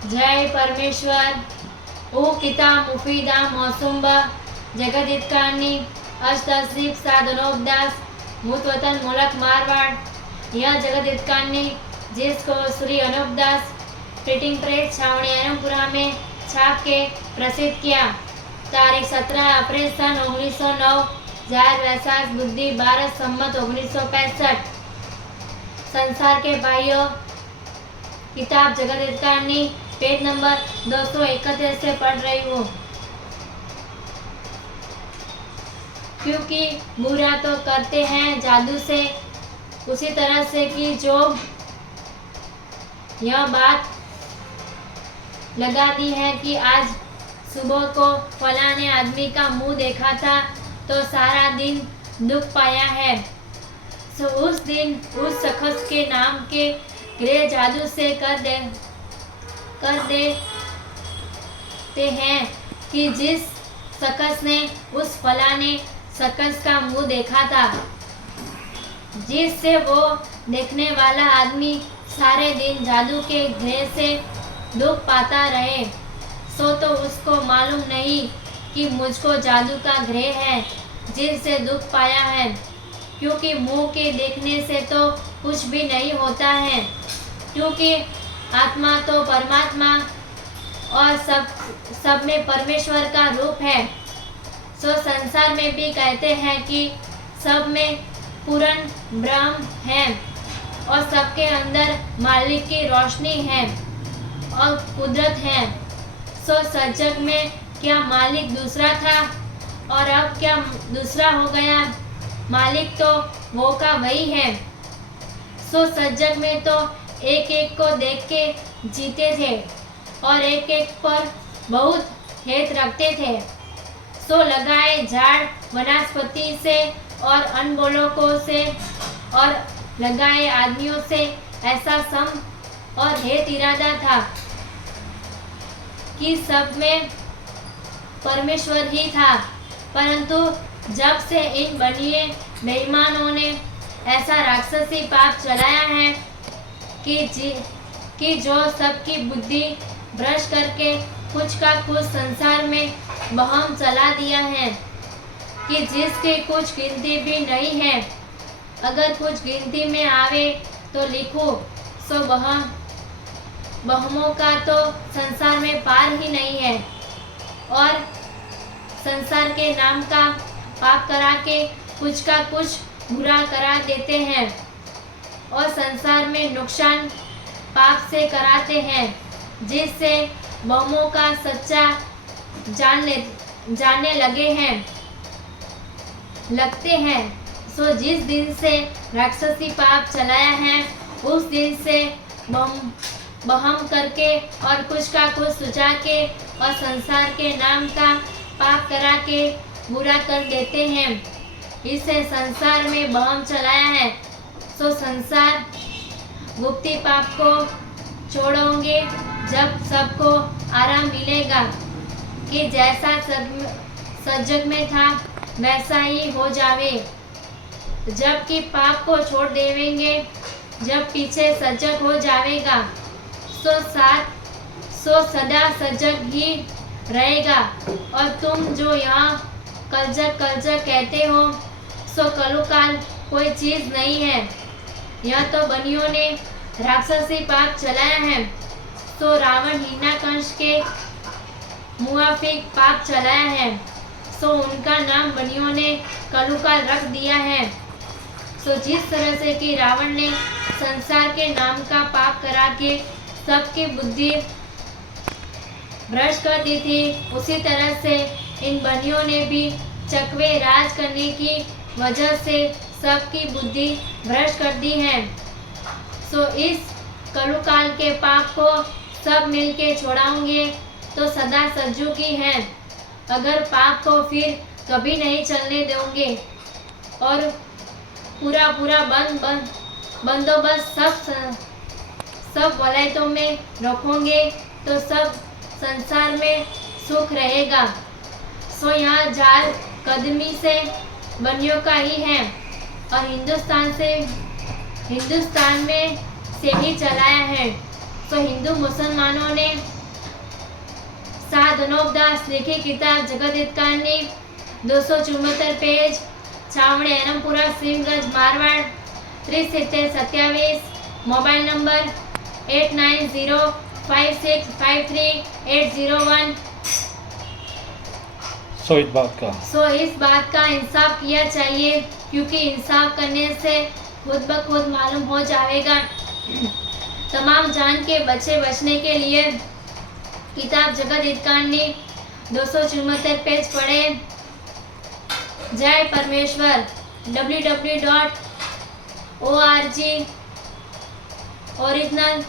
जय परमेश्वर ओ किता मुफीदा मौसुम्बा जगदितकानी अष्टसिप साधनोपदास मुतवतन मुलक मारवाड़ यह जगदितकानी जिसको श्री अनुपदास प्रिंटिंग प्रेस छावनी अनमपुरा में छाप के प्रसिद्ध किया। तारीख 17 अप्रैल सन 1909 जाहिर वैसाख बुद्धि 12 संमत 1965। संसार के भाइयों, किताब जगदितकानी पेज नंबर 231 से पढ़ रही हूँ। क्योंकि बुरा तो करते हैं जादू से, उसी तरह से कि जो यह बात लगा दी है कि आज सुबह को फलाने आदमी का मुंह देखा था तो सारा दिन दुख पाया है। सो उस दिन उस शख्स के नाम के ग्रह जादू से कर देते हैं कि जिस शख्स ने उस फलाने शख्स का मुंह देखा था, जिससे वो देखने वाला आदमी सारे दिन जादू के ग्रह से दुख पाता रहे। सो तो उसको मालूम नहीं कि मुझको जादू का ग्रह है जिससे दुख पाया है, क्योंकि मुंह के देखने से तो कुछ भी नहीं होता है, क्योंकि आत्मा तो परमात्मा और सब में परमेश्वर का रूप है। सो संसार में भी कहते हैं कि सब में पूर्ण ब्रह्म है और सबके अंदर मालिक की रोशनी है और कुदरत है। सो सजग में क्या मालिक दूसरा था और अब क्या दूसरा हो गया? मालिक तो वो का वही है। सो सजग में तो एक एक को देख के जीते थे और एक एक पर बहुत हेत रखते थे। सो लगाए झाड़ वनस्पति से और अनबोलों से और लगाए आदमियों से ऐसा सम और हेत इरादा था कि सब में परमेश्वर ही था। परंतु जब से इन बनिए बेईमानों ने ऐसा राक्षसी पाप चलाया है कि जो सबकी बुद्धि भ्रष्ट करके कुछ का कुछ संसार में बहम चला दिया है कि जिसकी कुछ गिनती भी नहीं है। अगर कुछ गिनती में आवे तो लिखो। सो बहमों का तो संसार में पार ही नहीं है और संसार के नाम का पाप करा के कुछ का कुछ बुरा करा देते हैं और संसार में नुकसान पाप से कराते हैं, जिससे बहमों का सच्चा जानने लगते हैं। सो जिस दिन से राक्षसी पाप चलाया है उस दिन से बहम करके और कुछ का कुछ सुझा के और संसार के नाम का पाप करा के बुरा कर देते हैं। इससे संसार में बहम चलाया है। सो संसार गुप्ती पाप को छोड़ोगे जब सबको आराम मिलेगा कि जैसा सजग में था वैसा ही हो जावे। जबकि पाप को छोड़ देवेंगे जब पीछे सजग हो जावेगा सो सदा सजग ही रहेगा। और तुम जो यहाँ कलजक कहते हो सो कलुकाल कोई चीज नहीं है। यह तो बनियों ने राक्षसी पाप चलाया है। सो रावण हिरण्यकंश के मुआफिक पाप चलाया है। सो उनका नाम बनियों ने कलुकाल रख दिया है। सो जिस तरह से कि रावण ने संसार के नाम का पाप करा के सबकी बुद्धि भ्रष्ट कर दी थी, उसी तरह से इन बनियों ने भी चकवे राज करने की वजह से सबकी बुद्धि भ्रष्ट कर दी है। सो इस कलुकाल के पाप को सब मिलके छोड़ाओगे तो सदा सज्जू की है। अगर पाप को फिर कभी नहीं चलने दोगे और पूरा बंदोबस्त सब वलायतों में रखोगे तो सब संसार में सुख रहेगा। सो यहाँ जाल कदमी से बनियों का ही है और हिंदुस्तान में से ही चलाया है। सो हिंदू मुसलमानों ने शाह धनोबदास लिखी किताब जगत हितकानी 274 पेज, छावणी एरमपुरा सिमगंज मारवाड़ 7327, मोबाइल नंबर 8905653801। सो इस बात का इंसाफ किया चाहिए, क्योंकि इंसाफ करने से खुद ब खुद मालूम हो जाएगा। तमाम जान के बचने के लिए किताब जगत हितकानी 274 पेज पढ़े। जय परमेश्वर। www.org original